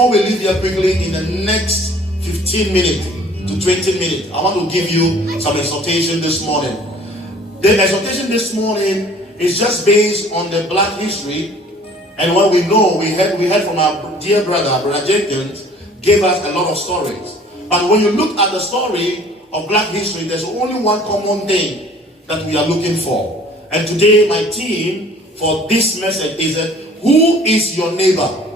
before we leave here quickly, in the next 15 minutes to 20 minutes, I want to give you some exhortation this morning. The exhortation this morning is just based on the black history, and what we know, we heard from our dear brother Jenkins, gave us a lot of stories. But when you look at the story of black history, there's only one common thing that we are looking for. And today, my theme for this message is that, who is your neighbor?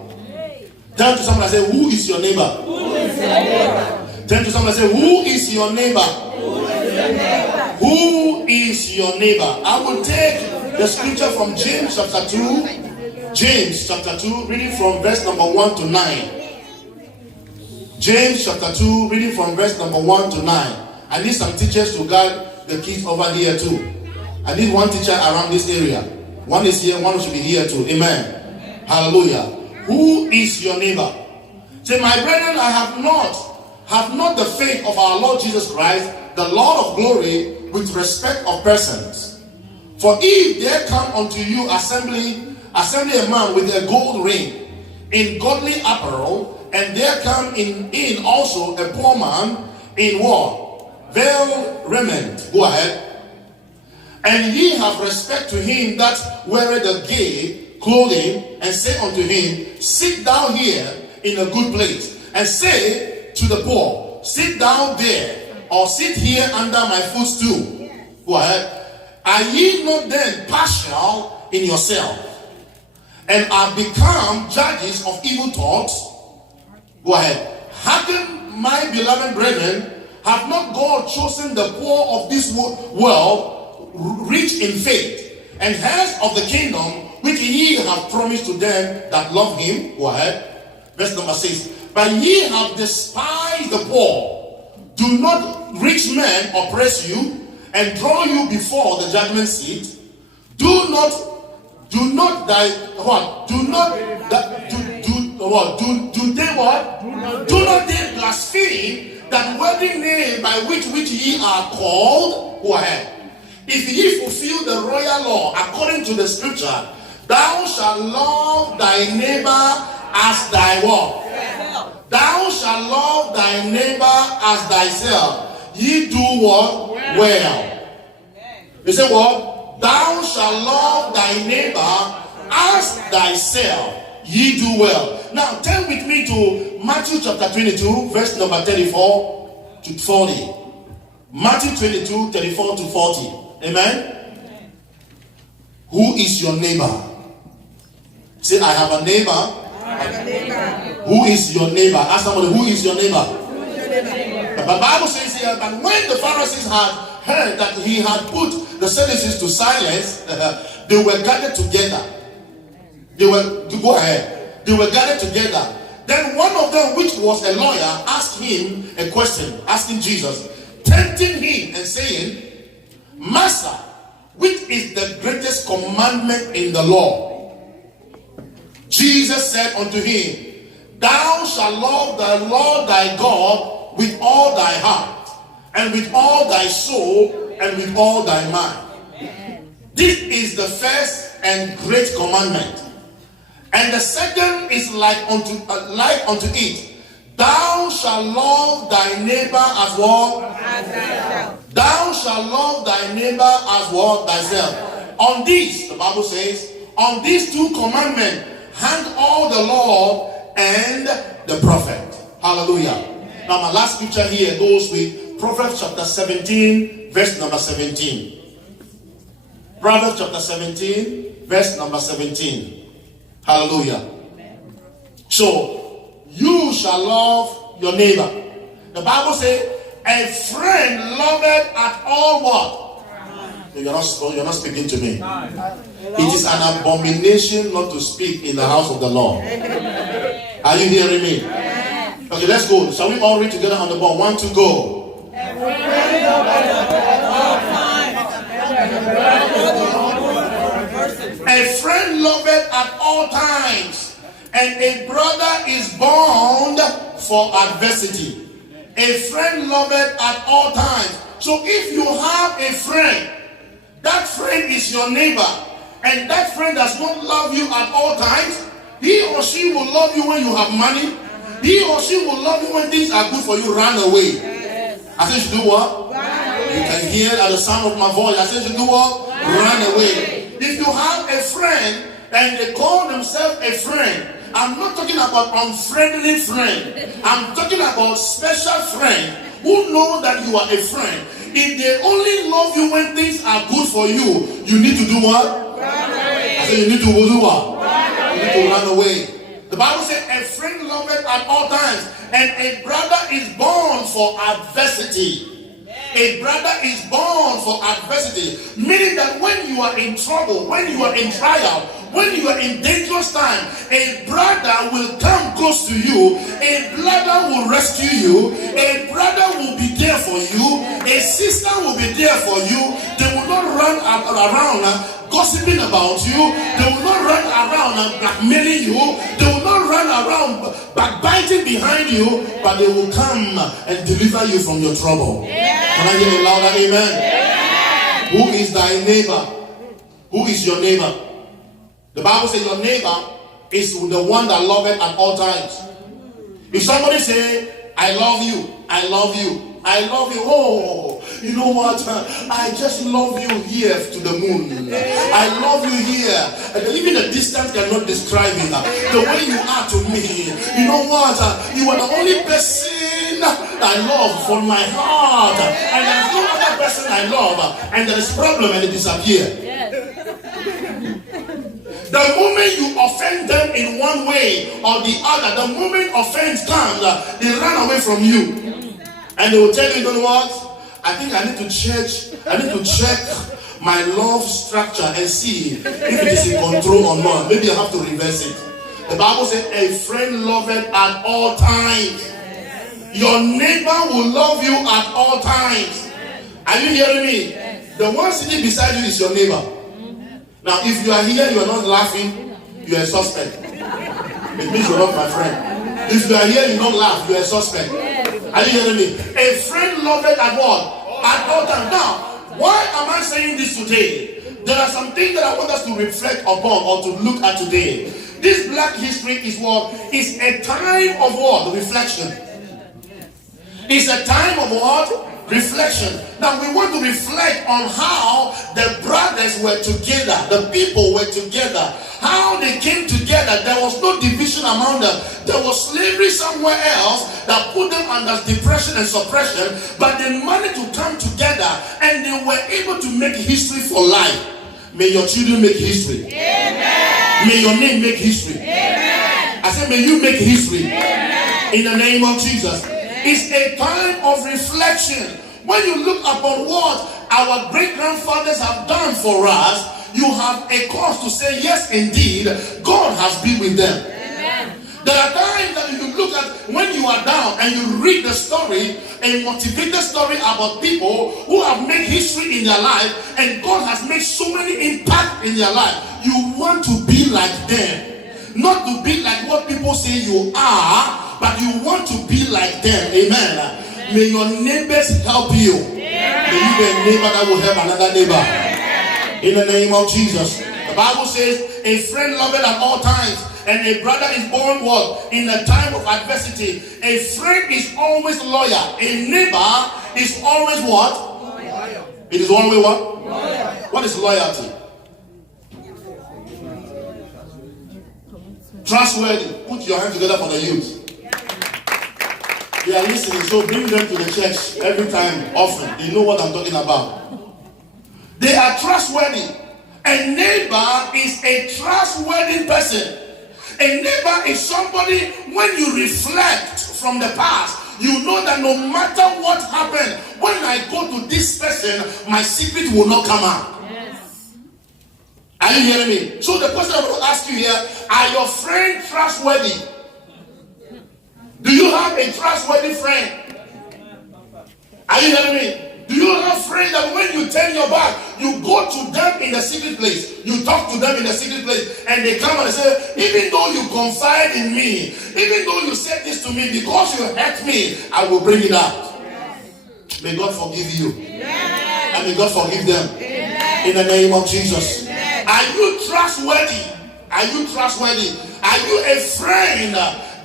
Turn to someone and say, who is your neighbor? Who is your neighbor? Turn to someone and say, who is your neighbor? Who is your neighbor? Who is your neighbor? I will take the scripture from James chapter 2. James chapter 2, reading from verse number 1 to 9. James chapter 2, reading from verse number 1 to 9. I need some teachers to guide the kids over here too. I need one teacher around this area. One is here, one should be here too. Amen. Hallelujah. Who is your neighbor? Say, my brethren, I have not the faith of our Lord Jesus Christ, the Lord of glory, with respect of persons. For if there come unto you assembly a man with a gold ring, in godly apparel, and there come in also a poor man in what? Veiled raiment. Go ahead. And ye have respect to him that weareth the gay clothing, and say unto him, sit down here in a good place, and say to the poor, sit down there, or sit here under my footstool. Go ahead. Are ye not then partial in yourself, and are become judges of evil thoughts? Go ahead. Hearken, my beloved brethren, have not God chosen the poor of this world, rich in faith, and heirs of the kingdom, which ye have promised to them that love him? Go ahead. Verse number 6. But ye have despised the poor. Do not rich men oppress you, and draw you before the judgment seat? Do not they blaspheme that worthy name by which ye are called? Go ahead. If ye fulfill the royal law according to the scripture, thou shalt love thy neighbor as thy what? Thou shalt love thy neighbor as thyself. Ye do what? Well. You say what? Thou shalt love thy neighbor as thyself. Ye do well. Now turn with me to Matthew chapter 22, verse number 34 to 40. Matthew 22, 34 to 40. Amen? Who is your neighbor? Say, I have a neighbor. Who is your neighbor? Ask somebody, who is your neighbor? The Bible says here that when the Pharisees had heard that he had put the Sadducees to silence, they were gathered together. They were gathered together. Then one of them, which was a lawyer, asked him a question, asking Jesus, tempting him and saying, Master, which is the greatest commandment in the law? Jesus said unto him, Thou shalt love the Lord thy God with all thy heart, and with all thy soul, and with all thy mind. This is the first and great commandment. And the second is like unto it. Thou shalt love thy neighbor as what? As thyself. Thou shalt love thy neighbor as what? Thyself. On this, the Bible says, on these two commandments hang all the law and the prophet. Hallelujah. Now my last scripture here goes with Proverbs chapter 17, verse number 17. Proverbs chapter 17, verse number 17. Hallelujah. So, you shall love your neighbor. The Bible says, a friend loveth at all what? You're not speaking to me. It is an abomination not to speak in the house of the Lord. Are you hearing me? Okay, let's go. Shall we all read together on the board? 1, 2, go. A friend loveth at all times, and a brother is bound for adversity. A friend loveth at all times. So if you have a friend, that friend is your neighbor, and that friend does not love you at all times, he or she will love you when you have money. He or she will love you when things are good for you. Run away. I said, you should do what? You can hear at the sound of my voice. I said, you should do what? Run away. If you have a friend and they call themselves a friend, I'm not talking about unfriendly friend. I'm talking about special friend who know that you are a friend. If they only love you when things are good for you, you need to do what? Run away. I said, you need to do what? Run You need to run away. The Bible says a friend loveth at all times, and a brother is born for adversity. A brother is born for adversity, meaning that when you are in trouble, when you are in trial, when you are in dangerous time, a brother will come close to you, a brother will rescue you, a brother will be there for you, a sister will be there for you. They will not run around gossiping about you. They will not run around blackmailing you. They will not run around backbiting behind you, but they will come and deliver you from your trouble. Can I hear a louder amen? Who is thy neighbor? Who is your neighbor? The Bible says your neighbor is the one that loveth at all times. If somebody say, I love you, I love you, I love you. Oh, you know what? I just love you here to the moon. I love you here. And even the distance cannot describe it. The way you are to me. You know what? You are the only person I love from my heart. And there is no other person I love. And there is problem and it disappears. The moment you offend them in one way or the other, the moment offense comes, they run away from you. And they will tell you, you know what? I think I need to check my love structure and see if it is in control or not. Maybe I have to reverse it. The Bible says, a friend loveth at all times. Your neighbor will love you at all times. Are you hearing me? The one sitting beside you is your neighbor. Now, if you are here, you are not laughing, you are a suspect. It means you are not my friend. If you are here, you don't laugh, you are a suspect. Are you hearing me? A friend loveth at what? At all times. Now, why am I saying this today? There are some things that I want us to reflect upon or to look at today. This Black History is what? Is a time of what? Reflection. It's a time of what? Reflection. Now we want to reflect on how the brothers were together, the people were together, how they came together. There was no division among them. There was slavery somewhere else that put them under depression and suppression, but they managed to come together and they were able to make history for life. May your children make history. Amen. May your name make history. Amen. I said, may you make history. Amen. In the name of Jesus. It's a time of reflection. When you look upon what our great-grandfathers have done for us, you have a cause to say, yes, indeed, God has been with them. Amen. There are times that you look at when you are down and you read the story, a motivated story about people who have made history in their life, and God has made so many impact in their life. You want to be like them. Not to be like what people say you are, but you want to be like them. Amen. May your neighbors help you. May you be a neighbor that will help another neighbor. In the name of Jesus. The Bible says, a friend loveth at all times, and a brother is born what? In a time of adversity. A friend is always loyal. A neighbor is always what? Loyal. It is always what? Loyal. What is loyalty? Trustworthy. Put your hands together for the youth. They are listening, so bring them to the church every time, often. They know what I'm talking about. They are trustworthy. A neighbor is a trustworthy person. A neighbor is somebody, when you reflect from the past, you know that no matter what happened, when I go to this person, my secret will not come out. Are you hearing me? So the question I will ask you here, are your friends trustworthy? Do you have a trustworthy friend? Are you hearing me? Do you have friends that when you turn your back, you go to them in the secret place, you talk to them in the secret place, and they come and say, even though you confide in me, even though you said this to me, because you hurt me, I will bring it out. May God forgive you. And may God forgive them. In the name of Jesus. Are you trustworthy? Are you trustworthy? Are you a friend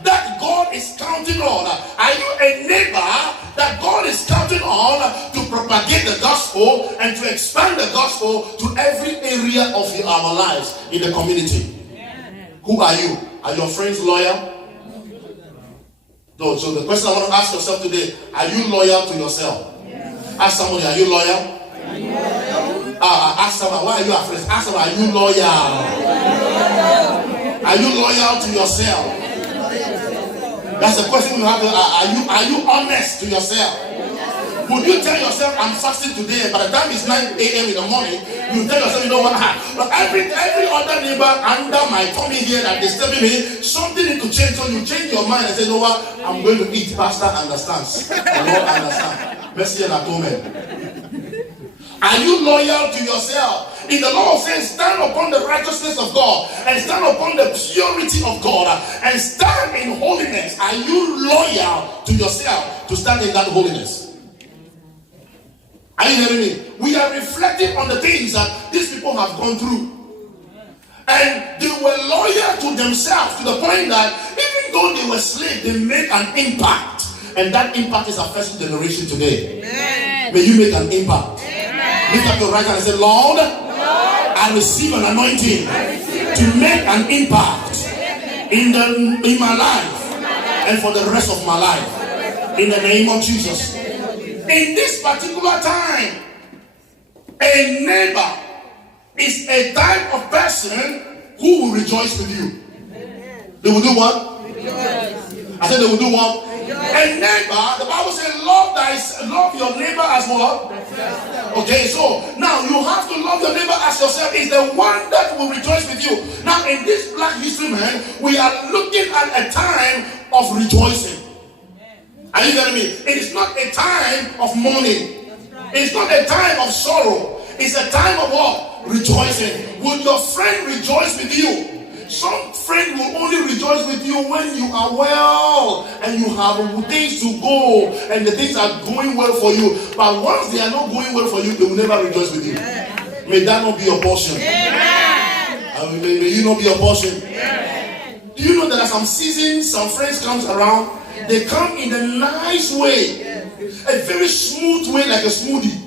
that God is counting on? Are you a neighbor that God is counting on to propagate the gospel and to expand the gospel to every area of our lives in the community? Who are you? Are your friends loyal? No. So the question I want to ask yourself today, are you loyal to yourself? Ask somebody, are you loyal? Ask someone, why are you afraid? Ask someone, are you loyal? Are you loyal to yourself? That's the question you have to ask. Are you honest to yourself? Would you tell yourself, I'm fasting today, by the time it's 9 a.m. in the morning, you tell yourself, you know what, but every other neighbor under my tummy here that disturbing me, something need to change. So you change your mind and say, you know what, I'm going to eat. Pastor understands. The Lord understands. Mercy and atonement. Are you loyal to yourself? If the Lord says, stand upon the righteousness of God and stand upon the purity of God and stand in holiness, are you loyal to yourself to stand in that holiness? Are you hearing me? We are reflecting on the things that these people have gone through. And they were loyal to themselves to the point that even though they were slaves, they made an impact. And that impact is our first generation today. Amen. May you make an impact. Lift up your right hand and say, Lord, I receive an anointing to make an impact in my life and for the rest of my life. In the name of Jesus. In this particular time, a neighbor is a type of person who will rejoice with you. They will do what? Rejoice. I said they will do what? A neighbor, the Bible says, love your neighbor as what? Okay, so now you have to love your neighbor as yourself. Is the one that will rejoice with you. Now in this Black History Month, we are looking at a time of rejoicing. Are you hearing me? It is not a time of mourning. It's not a time of sorrow. It's a time of what? Rejoicing. Will your friend rejoice with you? Some friend will only rejoice with you when you are well and you have things to go and the things are going well for you. But once they are not going well for you, they will never rejoice with you. May that not be your portion. May you not be your portion. Do you know that at some seasons, some friends comes around, they come in a nice way, a very smooth way, like a smoothie.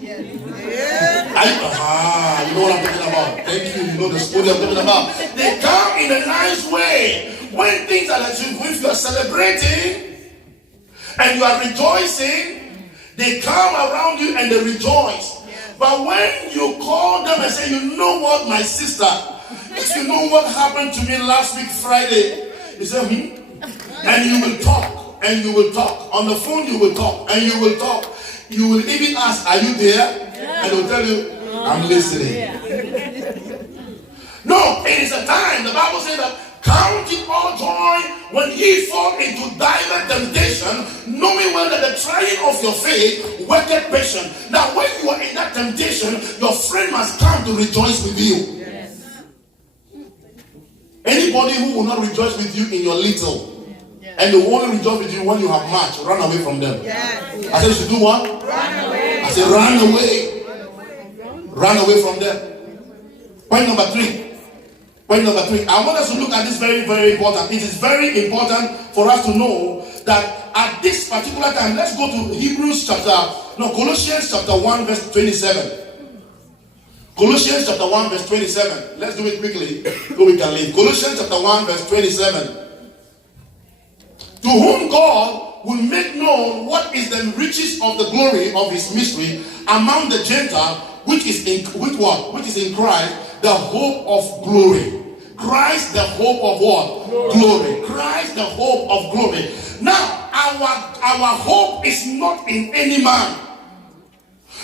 You know what I'm talking about. Thank you. You know the smoothie I'm talking about. They come in a nice way. When things are like, if you are celebrating and you are rejoicing, they come around you and they rejoice. But when you call them and say, you know what, my sister, if you know what happened to me last week Friday, you say, and you will talk. And you will talk. On the phone you will talk. And you will talk. You will even ask, are you there? And they will tell you, I'm listening. No, it is a time. The Bible says that count it all joy when ye fall into diverse temptation, knowing well that the trying of your faith worketh patience. Now when you are in that temptation, your friend must come to rejoice with you. Anybody who will not rejoice with you in your little, and they will only rejoice with you when you have much, run away from them. I said you should do what? Run away. I said run away. Run away from them. Point number 3. Point number 3. I want us to look at this very, very important. It is very important for us to know that at this particular time, let's go to Colossians chapter 1 verse 27. Colossians chapter 1 verse 27. Let's do it quickly so we can leave. Colossians chapter 1 verse 27. To whom God will make known what is the riches of the glory of his mystery among the Gentiles, which is in Christ, the hope of glory. Christ, the hope of what? Glory. Christ, the hope of glory. Now, our hope is not in any man.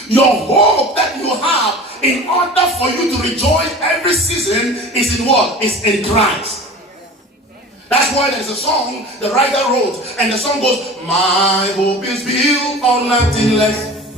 Your hope that you have in order for you to rejoice every season is in what? Is in Christ. That's why there's a song the writer wrote, and the song goes, my hope is built on nothing less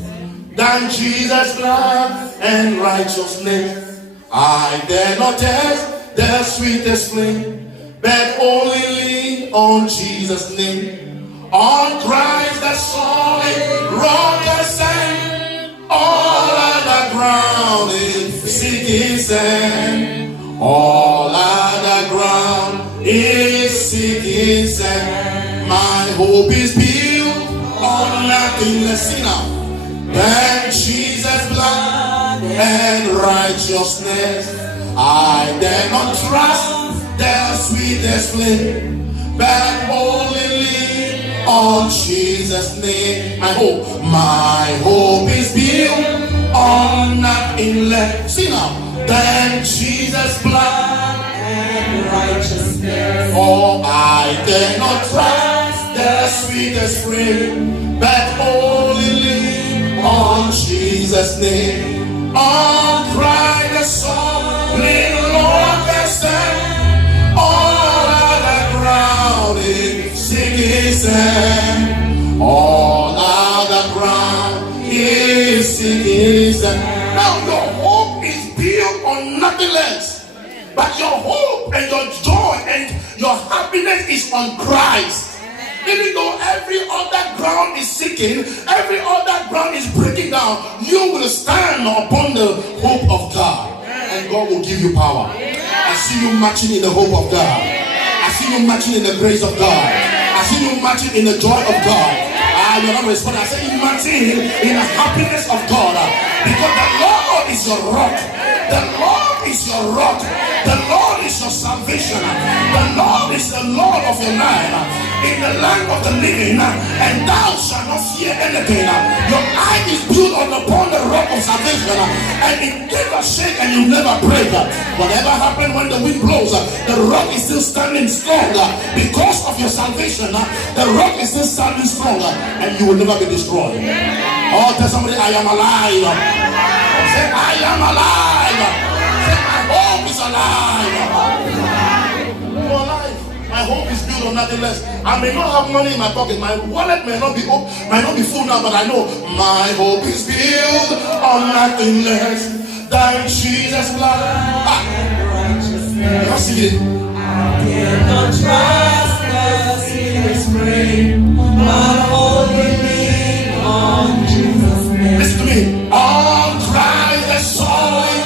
than Jesus' blood and righteousness. I dare not test the sweetest flame, but only lean on Jesus' name. On Christ the solid rock I stand, all other ground is sinking sand. All other ground is sinking sand. hope is built on nothing less than Jesus' blood and righteousness. I dare not trust the sweetest flame, but only on Jesus' name. My hope is built on nothing less than Jesus' blood and righteousness. Oh, I dare not trust the sweetest frame, but only on Jesus' name. On Christ the suffering Lord can stand. All other ground is sinking sand. All other ground is sinking sand. Now your hope is built on nothing less, but your hope and your joy and your happiness is on Christ. Even though every other ground is sinking, every other ground is breaking down, you will stand upon the hope of God, and God will give you power. I see you marching in the hope of God. I see you marching in the grace of God. I see you marching in the joy of God. You're not responding. I say you marching in the happiness of God, because the Lord is your rock. The Lord is your rock. The Lord is your salvation. The Lord is the Lord of your life in the land of the living, and thou shalt not fear anything. Your eye is built upon the rock of salvation, and it never shake and you never break. Whatever happens when the wind blows, the rock is still standing strong because of your salvation. The rock is still standing strong, and you will never be destroyed. Oh, tell somebody, I am alive. Say, I am alive. Say, my hope is alive. You are alive. My hope is built on nothing less. I may not have money in my pocket. My wallet may not be full now, but I know my hope is built on nothing less than Jesus' blood. You see it? I dare not trust the sweetest frame, but only on Jesus' name. Listen to me. On Christ the solid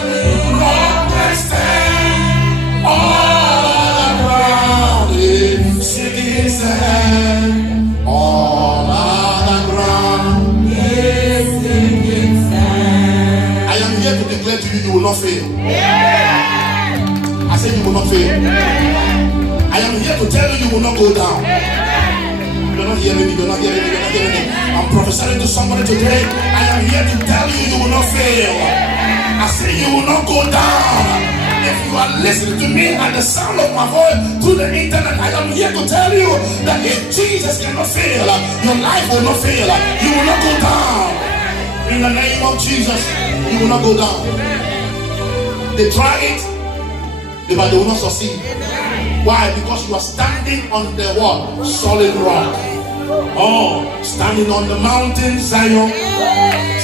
rock I stand. All around is sinking sand. All around Yes, sinking sand. I am here to declare to you, you will not fail. I said you will not fail. I am here to tell you, you will not go down. You're not hearing me, you're not hearing me, you're not hearing me. I'm prophesying to somebody today. I am here to tell you, you will not fail. I say you will not go down. If you are listening to me at the sound of my voice through the internet, I am here to tell you that if Jesus cannot fail, your life will not fail. You will not go down. In the name of Jesus, you will not go down. They try it, but they will not succeed. Why? Because you are standing on the what? Solid rock. Oh, standing on the mountain Zion.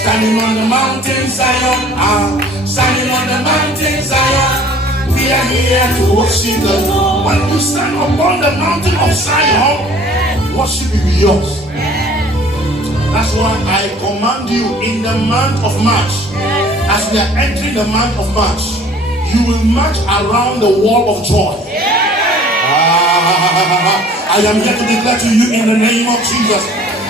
Standing on the mountain Zion. Standing on the mountain Zion. We are here to worship the Lord. When you stand upon the mountain of Zion, worship will be yours. That's why I command you in the month of March, as we are entering the month of March, you will march around the wall of joy. I am here to declare to you in the name of Jesus,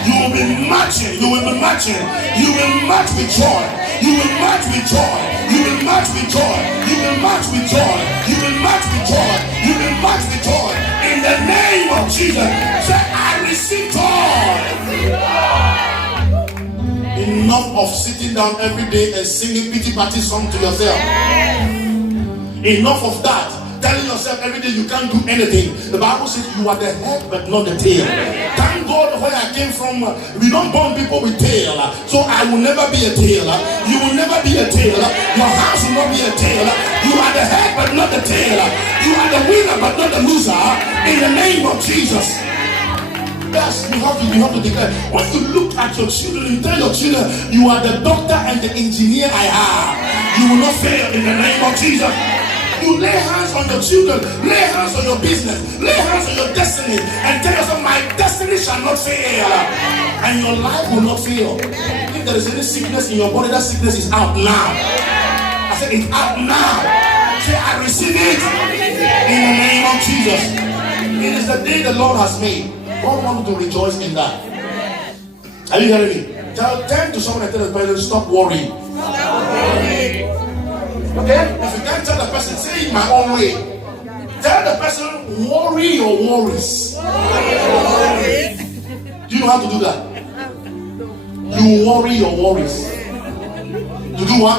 you will be marching, you will be marching, you will march with joy, you will march with joy, you will march with joy, you will march with joy, you will march with joy, you will march with joy, in the name of Jesus. Say, I receive joy. Enough of sitting down every day and singing pity party song to yourself. Enough of that. Telling yourself every day you can't do anything. The Bible says you are the head but not the tail. Thank God where I came from. We don't born people with tail. So I will never be a tail. You will never be a tail. Your house will not be a tail. You are the head but not the tail. You are the winner but not the loser. In the name of Jesus. Yes, you have to declare. When you look at your children, you tell your children, you are the doctor and the engineer I have. You will not fail in the name of Jesus. You lay hands on your children, lay hands on your business, lay hands on your destiny, and tell yourself, my destiny shall not fail, and your life will not fail. If there is any sickness in your body, that sickness is out now. I said it's out now. Say, I receive it in the name of Jesus. It is the day the Lord has made. God wants you to rejoice in that. Are you hearing me? Turn to someone and tell the person, stop worrying. Okay? If you can't tell the person, say it my own way. Tell the person, worry your worries. Do you know how to do that? You worry your worries. To do what?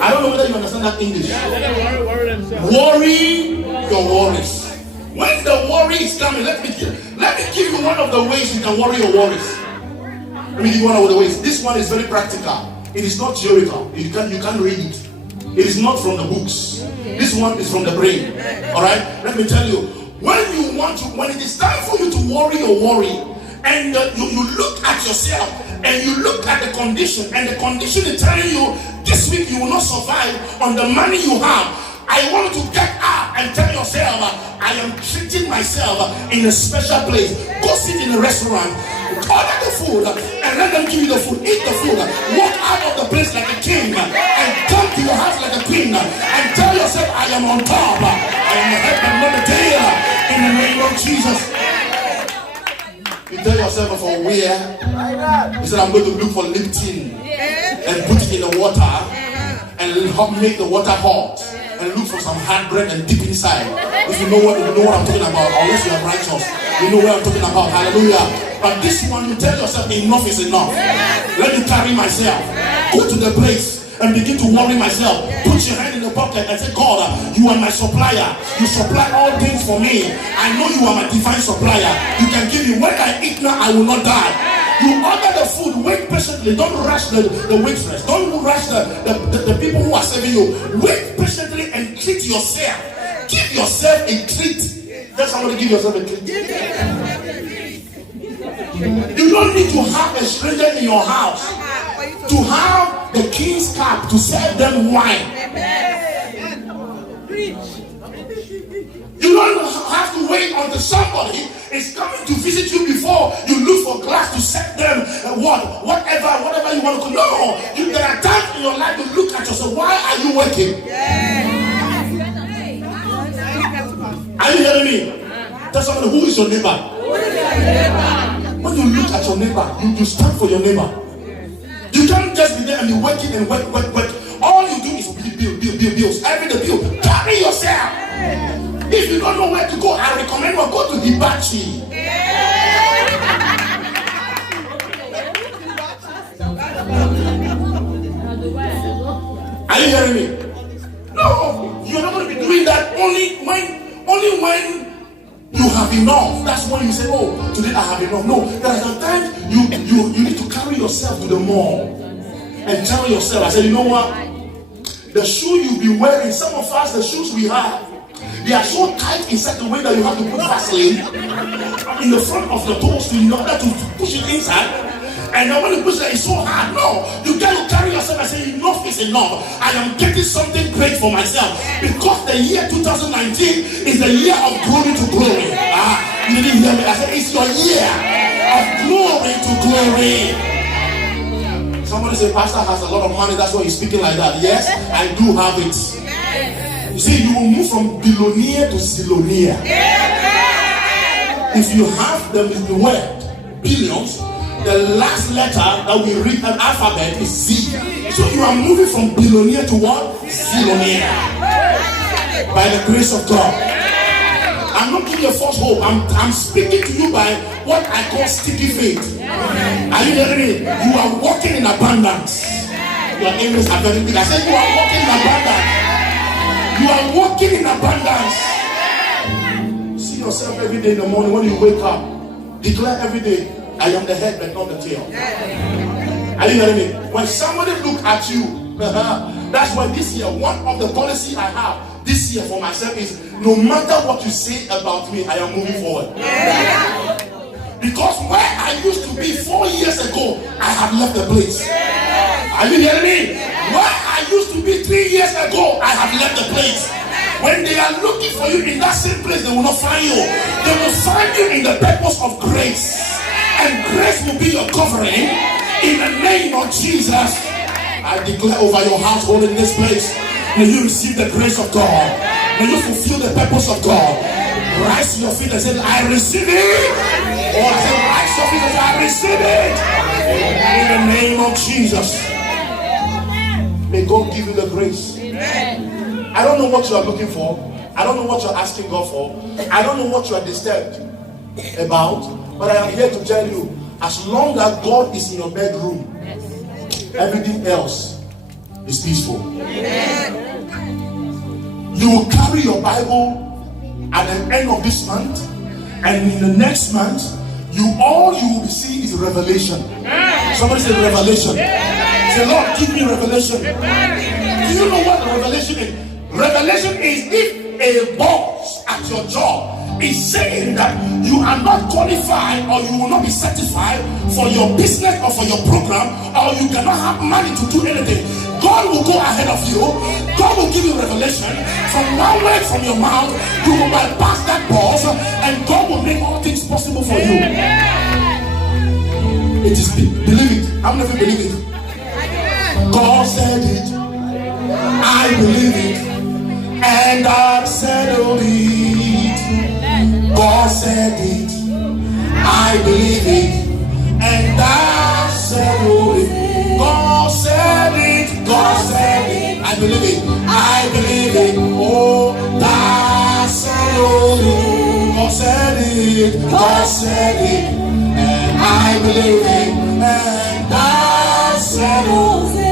I don't know whether you understand that English. Worry your worries. When the worry is coming, let me give you one of the ways you can worry your worries. Let me give you one of the ways. This one is very practical. It is not theoretical. You can't read it. It is not from the books. This one is from the brain. Alright? Let me tell you. When it is time for you to worry or worry, and you look at yourself and you look at the condition, and the condition is telling you this week you will not survive on the money you have, I want you to get up and tell yourself, I am treating myself in a special place. Go sit in a restaurant, order the food, and let them give you the food. Eat the food. Walk out of the place like a king, and come to your house like a queen, and tell yourself, I am on top. I am the head and not the tail. In the name of Jesus. You tell yourself for where? You said, I'm going to look for Lipton and put it in the water and make the water hot. And look for some hard bread and dip inside. If you know what I'm talking about, unless you are righteous, you know what I'm talking about. Hallelujah. But this one, you tell yourself, enough is enough. Let me carry myself. Go to the place and begin to worry myself. Put your hand in the pocket and say, God, you are my supplier. You supply all things for me. I know you are my divine supplier. You can give me. When I eat now, I will not die. You order the food, wait patiently. Don't rush the waitress. Don't rush the people who are serving you. Wait patiently and treat yourself. Give yourself a treat. Tell somebody, give yourself a treat. You don't need to have a stranger in your house to have the king's cup to serve them wine. You don't have to wait until somebody is coming to visit you before you look for glass to set them whatever you want to do. No, there are times in your life you look at yourself. Why are you working? Are you hearing me? Tell somebody, who is your neighbor? When you look at your neighbor, you stand for your neighbor. You can't just be there and be working and work. All you do is build bills. Every day bill. Carry yourself. If you don't know where to go, I recommend you go to Hibachi. Are you hearing me? No, you're not going to be doing that only when you have enough. That's when you say, oh, today I have enough. No, there are some times you need to carry yourself to the mall and tell yourself, I said, you know what? The shoe you'll be wearing, some of us, the shoes we have, they are so tight in such a way that you have to put Vaseline in the front of the toes in order to push it inside. And then when you push it, it's so hard. No, you got to carry yourself and say, enough is enough. I am getting something great for myself. Because the year 2019 is the year of glory to glory. You didn't hear me? I said, it's your year of glory to glory. Somebody say, Pastor has a lot of money, that's why he's speaking like that. Yes, I do have it. You see, you will move from billionaire to zillionaire. If you have the word billions, the last letter that we read an alphabet is Z. So you are moving from billionaire to what? Zillionaire. By the grace of God. I'm not giving you a false hope. I'm speaking to you by what I call sticky faith. Are you hearing me? You are walking in abundance. Your English are very big. I said you are walking in abundance. You are walking in abundance. See yourself every day in the morning when you wake up. Declare every day, I am the head but not the tail. Are you hearing me? When somebody look at you, that's why this year, one of the policy I have this year for myself is, no matter what you say about me, I am moving forward. Because where I used to be 4 years ago, I have left the place. Are you hearing me? Where I used to be 3 years ago, I have left the place. When they are looking for you in that same place, they will not find you. They will find you in the purpose of grace. And grace will be your covering in the name of Jesus. I declare over your household in this place, may you receive the grace of God. May you fulfill the purpose of God. Rise to your feet and say, I receive it. Or I say, rise to your feet and say, I receive it. In the name of Jesus. May God give you the grace. I don't know what you are looking for. I don't know what you're asking God for. I don't know what you are disturbed about. But I am here to tell you, as long as God is in your bedroom, everything else is peaceful. You will carry your Bible at the end of this month, and in the next month, all you will see is revelation. Somebody say revelation. Say, Lord, give me revelation. Do you know what revelation is? Revelation is if a boss at your job is saying that you are not qualified or you will not be satisfied for your business or for your program, or you cannot have money to do anything. God will go ahead of you. God will give you revelation. From one word from your mouth, you will bypass that boss, and God will make all things possible for you. It is believe it. How many of you believe it? God said it. I believe it. And I settled it. God said it. I believe it. And I settled it. God said it. God said it. I believe it. I believe it. Oh, I settled it. God said it. God said it. And I believe it. And I settled it.